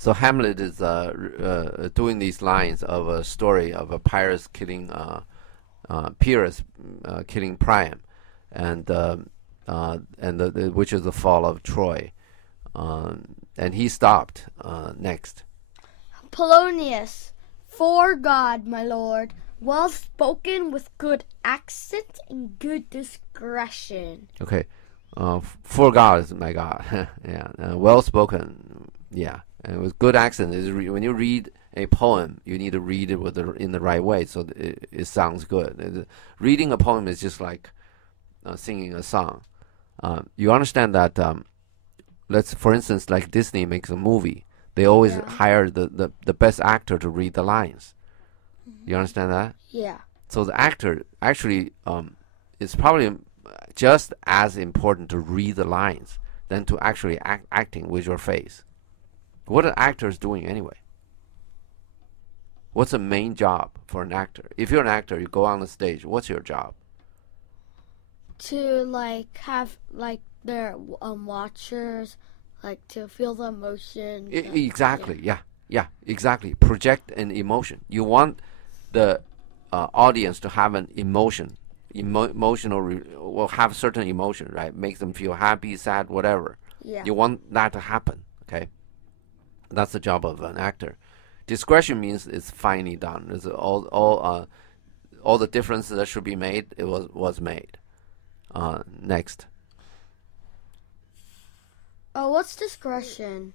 So Hamlet is doing these lines of a story of a Pyrrhus killing killing Priam, and which is the fall of Troy, and he stopped. Next, Polonius, for God, my lord, well spoken with good accent and good discretion. okay, for God is my God, yeah, well spoken, yeah, and with good accent. When you read a poem, you need to read it in the right way so that it sounds good. Reading a poem is just like singing a song. You understand that? For instance, like Disney makes a movie, they always hire the best actor to read the lines. You understand that? Yeah. So the actor actually is probably just as important to read the lines than to actually acting with your face. What are actors doing anyway? What's the main job for an actor? If you're an actor, you go on the stage. What's your job? To have their watchers to feel the emotion. Exactly. Yeah. Exactly. Project an emotion. You want the audience to have an emotion, will have certain emotion, right? Make them feel happy, sad, whatever. Yeah. You want that to happen. Okay. That's the job of an actor. Discretion means it's finely done. It's all the differences that should be made, it was made. Next. Oh, what's discretion?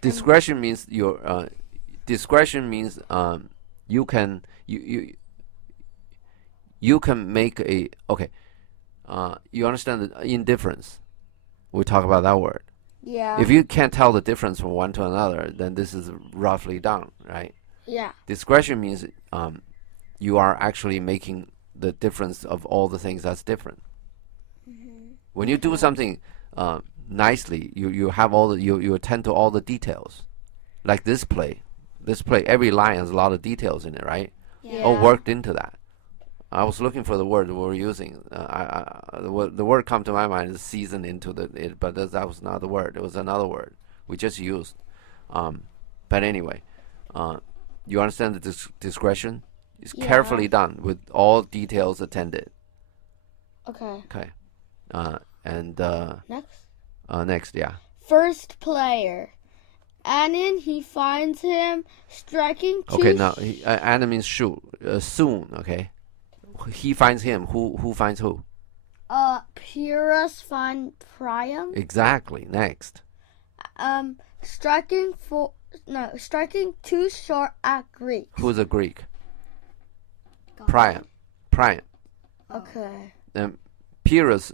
Discretion means your discretion means you can make a you understand the indifference. We talk about that word. Yeah. If you can't tell the difference from one to another, then this is roughly done, right? Yeah. Discretion means you are actually making the difference of all the things that's different. Mm-hmm. When you do something nicely, you have you attend to all the details. Like this play, every line has a lot of details in it, right? Yeah. All worked into that. I was looking for the word we were using. The word come to my mind is seasoned into it, but that was not the word. It was another word we just used. But anyway, you understand the discretion? It's carefully done with all details attended. Okay. Okay. And next. Next, yeah. First player. Anon, he finds him striking. Okay, now Anon means shoot soon. Okay. He finds him. Who finds who? Pyrrhus finds Priam. Exactly. Next. Striking too short at Greek. Who's a Greek? Priam. Okay. Pyrrhus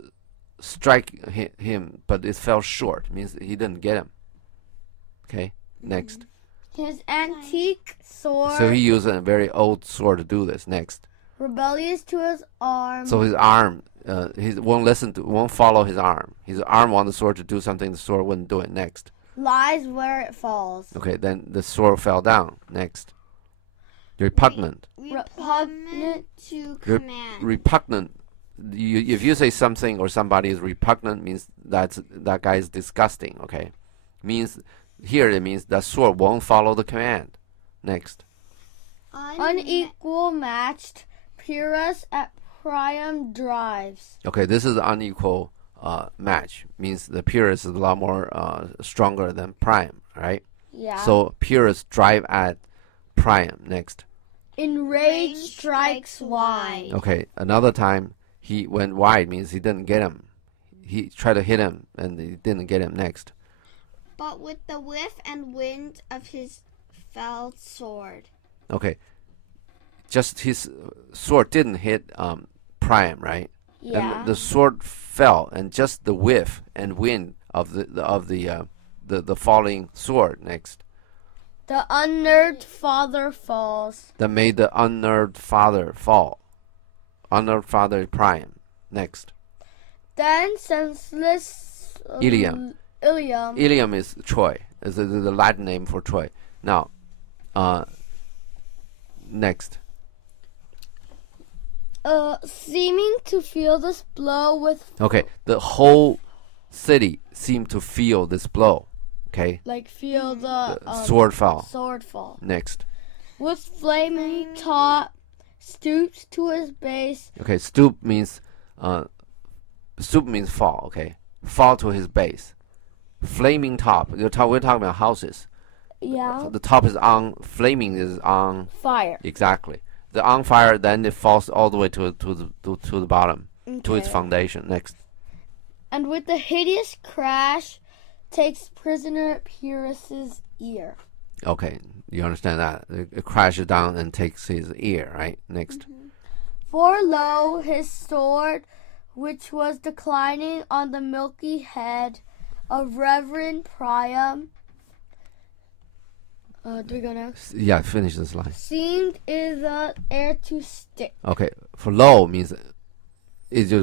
strike him, but it fell short. Means he didn't get him. Okay. Next. His antique sword. So he used a very old sword to do this. Next. Rebellious to his arm. So his arm, he won't follow his arm. His arm wanted the sword to do something, the sword wouldn't do it. Next. Lies where it falls. Okay, then the sword fell down. Next. Repugnant. Repugnant to command. Repugnant. If you say something or somebody is repugnant, means that guy is disgusting. Okay, means here it means that sword won't follow the command. Next. Unequal matched. Pyrrhus at Priam drives. Okay, this is unequal match. Means the Pyrrhus is a lot more stronger than Priam, right? Yeah. So Pyrrhus drive at Priam. Next. Enraged strikes wide. Okay, another time he went wide means he didn't get him. He tried to hit him and he didn't get him. Next. But with the whiff and wind of his felled sword. Okay. Just his sword didn't hit Priam, right? Yeah. And the sword fell, and just the whiff and wind of the falling sword. Next. The unnerved father falls. That made the unnerved father fall. Unnerved father Priam. Next. Then senseless Ilium. Ilium is Troy. Is the Latin name for Troy. Now, next. Seeming to feel this blow with. Okay, the whole city seemed to feel this blow. Okay. Like feel the Sword fall. Sword fall. Next. With flaming top, stoops to his base. Okay. Stoop means fall. Okay. Fall to his base. Flaming top. We're talking about houses. Yeah. The top is on. Flaming is on Fire. Exactly. The on fire, then it falls all the way to the bottom, to its foundation. Next. And with the hideous crash, takes prisoner Pyrrhus's ear. Okay, you understand that? It crashes down and takes his ear, right? Next. For lo, his sword, which was declining on the milky head of Reverend Priam. Do we go next? Yeah, finish this line. Seemed in the air to stick. Okay, for low means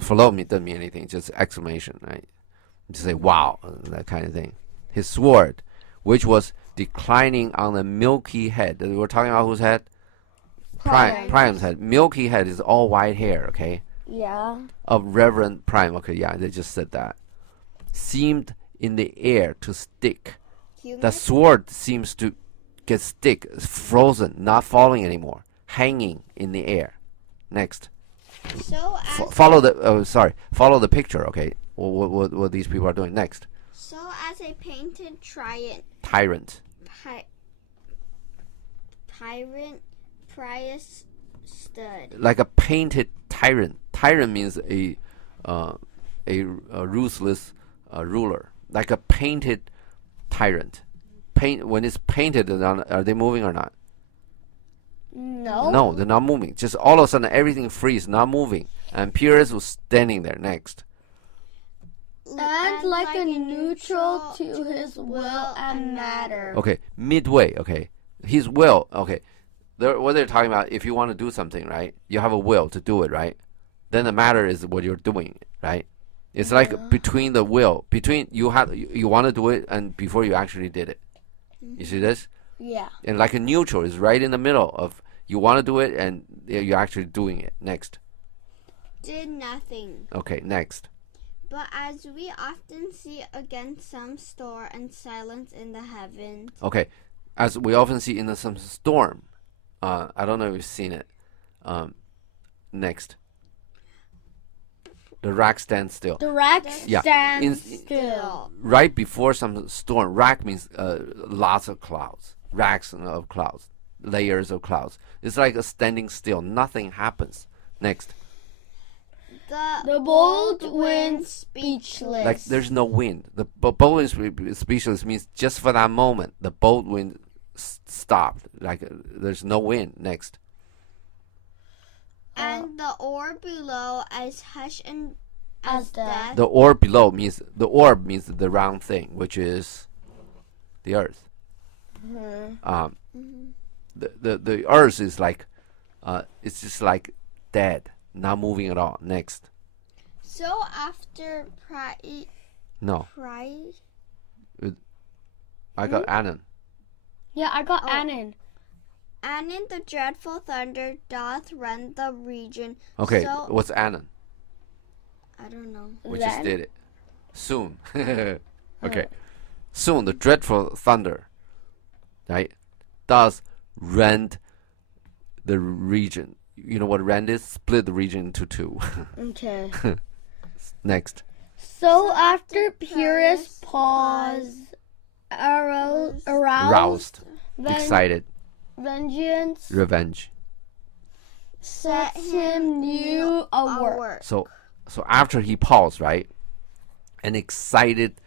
for low doesn't mean anything, just exclamation, right? Just say wow, that kind of thing. His sword, which was declining on the milky head. We're talking about whose head? Priam's head. Milky head is all white hair, okay? Yeah. Of Reverend Priam. Okay, yeah, they just said that. Seemed in the air to stick. The sword seems to get frozen, not falling anymore, hanging in the air. Next. So follow the picture. Okay, what these people are doing. Next. So as a painted Tyrant. Prius stood. Like a painted tyrant. Tyrant means a ruthless ruler. Like a painted tyrant. When it's painted, are they moving or not? No. No, they're not moving. Just all of a sudden, everything freeze, not moving. And Pyrrhus was standing there. Next. And like a neutral to his will and matter. Okay, midway. Okay, his will. Okay, what they're talking about. If you want to do something, right, you have a will to do it, right? Then the matter is what you're doing, right? It's like between the will, between you want to do it, and before you actually did it. You see this? Yeah. And like a neutral is right in the middle of you want to do it and you're actually doing it. Next. Did nothing. Okay, next. But as we often see against some storm and silence in the heavens. Okay, as we often see in some storm. I don't know if you've seen it. Next. The rack stands still. The rack stands still. Right before some storm. Rack means lots of clouds. Racks of clouds. Layers of clouds. It's like a standing still. Nothing happens. Next. The bold wind speechless. Like there's no wind. The bold wind speechless means just for that moment, the bold wind stopped. Like there's no wind. Next. And the orb below as hush and as death. The orb below means the round thing, which is the earth. The earth is like it's just like dead, not moving at all. Next. So after No. I got Anon. Yeah, I got Anon. And in the dreadful thunder doth rend the region. Okay, so, what's Anon? I don't know. We just did it. Soon. Okay. Soon the dreadful thunder, right, does rend the region. You know what rend is? Split the region into two. Okay. Next. So after Pyrrhus paused, aroused, excited, revenge, set him new a work. So after he paused, right, an excited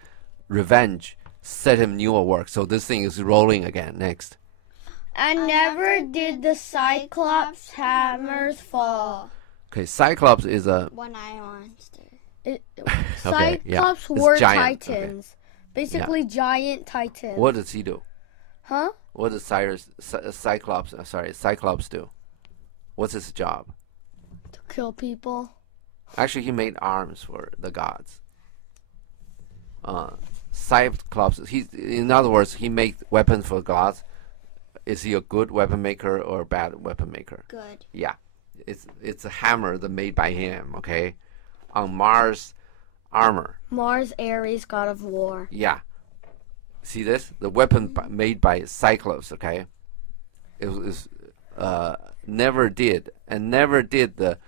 revenge set him new a work. So this thing is rolling again. Next. And never did the Cyclops hammers fall. Okay, Cyclops is a one-eyed monster. Cyclops were titans. Okay. Basically giant titans. What does he do? Huh? What does Cyclops do? What's his job? To kill people. Actually, he made arms for the gods. Cyclops, in other words, he made weapons for gods. Is he a good weapon maker or a bad weapon maker? Good. Yeah. It's a hammer that made by him, okay? On Mars armor. Mars, Ares, god of war. Yeah. See this? The weapon made by Cyclops. Okay, it was never did the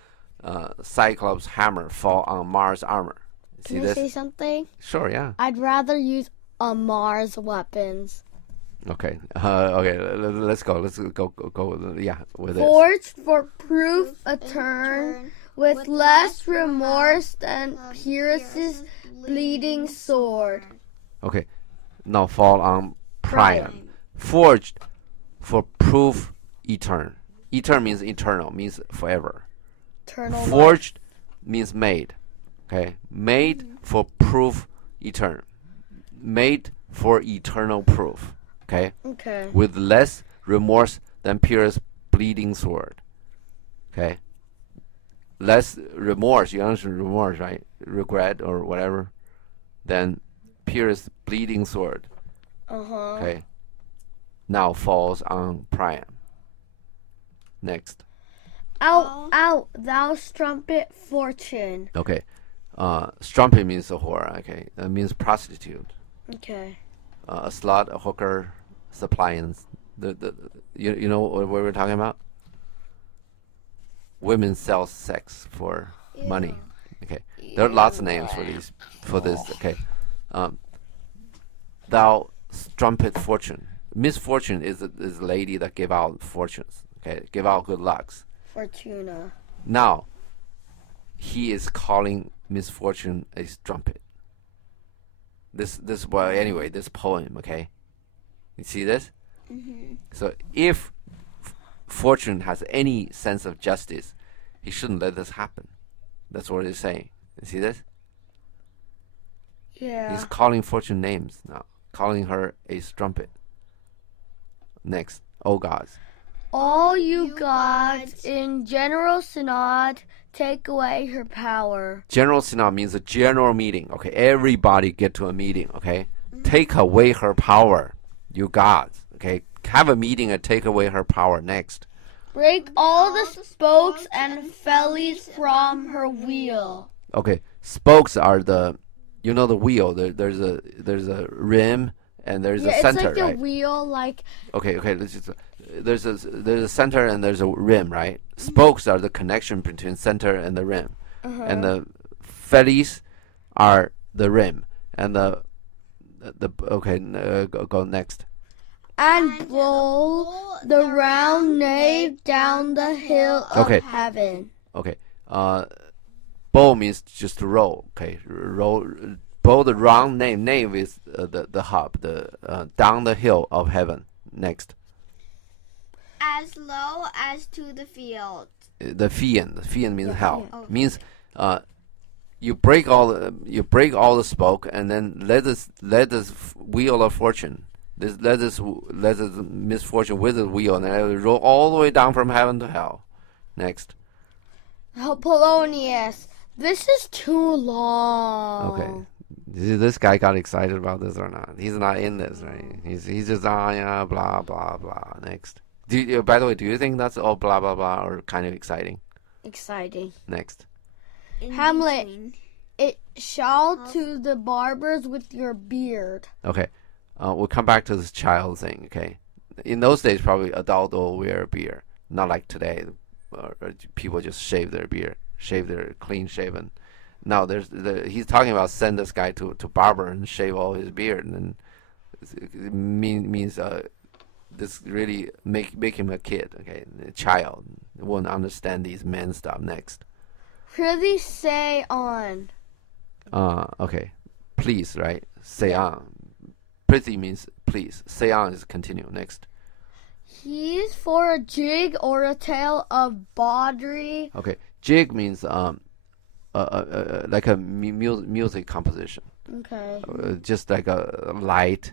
Cyclops hammer fall on Mars armor. See Can I this? say something? Sure, yeah. I'd rather use Mars weapons. Okay. Okay. Let's go. Let's go. Yeah, with it. Forged for proof a turn with less remorse than Pyrrhus' bleeding sword. Okay. Now fall on Priam. Forged for proof etern. Etern means eternal, means forever. Eternal Forged means made. Okay. Made for proof etern. Made for eternal proof. Okay. Okay. With less remorse than Pyrrhus' bleeding sword. Okay. Less remorse, you understand remorse, right? Regret or whatever. Than Pyrrhus' bleeding sword. Okay. Now falls on Priam. Next. Out, out, thou strumpet fortune. Okay. Strumpet means a whore. Okay. That means prostitute. Okay. A slut, a hooker, suppliants. You know what we're talking about? Women sell sex for money. Okay. There are lots of names for this. Okay. Thou strumpet fortune. Misfortune is a lady that give out fortunes. Okay, give out good lucks. Fortuna. Now, he is calling misfortune a strumpet. This anyway, this poem. Okay, you see this? So if fortune has any sense of justice, he shouldn't let this happen. That's what he's saying. You see this? Yeah. He's calling fortune names now, calling her a strumpet. Next, oh gods. All you gods in general synod take away her power. General synod means a general meeting. Okay, everybody get to a meeting. Okay, take away her power, you gods. Okay, have a meeting and take away her power. Next. Break all the spokes and fellies from her wheel. Okay, spokes are the wheel. There's a rim and there's a center, it's like right? a wheel, like. Okay. Let's just. There's a center and there's a rim, right? Spokes are the connection between center and the rim, and the fellies are the rim, and the go next. And blow the round nave down the hill of heaven. Okay. Bow means just to roll. Okay. Roll. Bow the round nave. Nave is the hub. Down the hill of heaven. Next. As low as to the field. The fiend means hell. Okay. Means you break all the spoke and then let this wheel of fortune. Let this misfortune with the wheel and then roll all the way down from heaven to hell. Next. Polonius, this is too long. Okay. This guy got excited about this or not? He's not in this, right? He's just yeah, blah blah blah. Next. By the way, do you think that's all blah blah blah or kind of exciting? Exciting. Next. Hamlet, it shall to the barbers with your beard. Okay. We'll come back to this child thing, okay? In those days, probably adult will wear a beard. Not like today. People just shave their beard. Shave their clean shaven. Now, he's talking about send this guy to barber and shave all his beard. And it means this really make him a kid, okay? A child. Won't understand these men stuff. Next. Prithee say on. Okay. Please, right? Say on. Prithee means please. Say on is continue. Next. He's for a jig or a tale of bawdry. Okay. Jig means like a music composition. Okay. Just like a light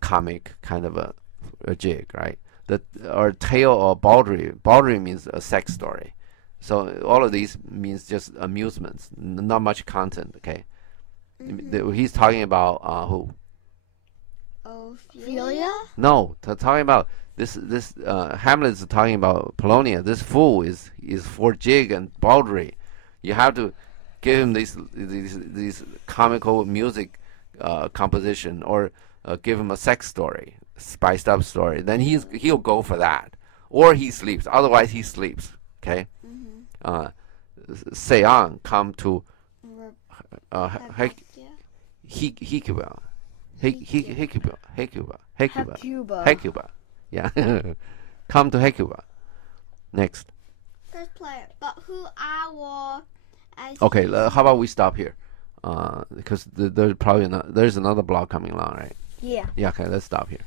comic kind of a jig, right? Or tale or bawdry. Bawdry means a sex story. So all of these means just amusements, not much content. Okay. He's talking about who? Ophelia? No, talking about this. Hamlet is talking about Polonia. This fool is for jig and bawdry. You have to give him these comical music composition or give him a sex story, spiced up story, then he'll go for that, or he sleeps. Otherwise, he sleeps. Okay. Seon come to Hecuba. Hecuba. Yeah. Come to Hecuba. Next. First player. But who I will. Okay. How about we stop here? Because there's probably there's another block coming along, right? Yeah. Yeah. Okay. Let's stop here.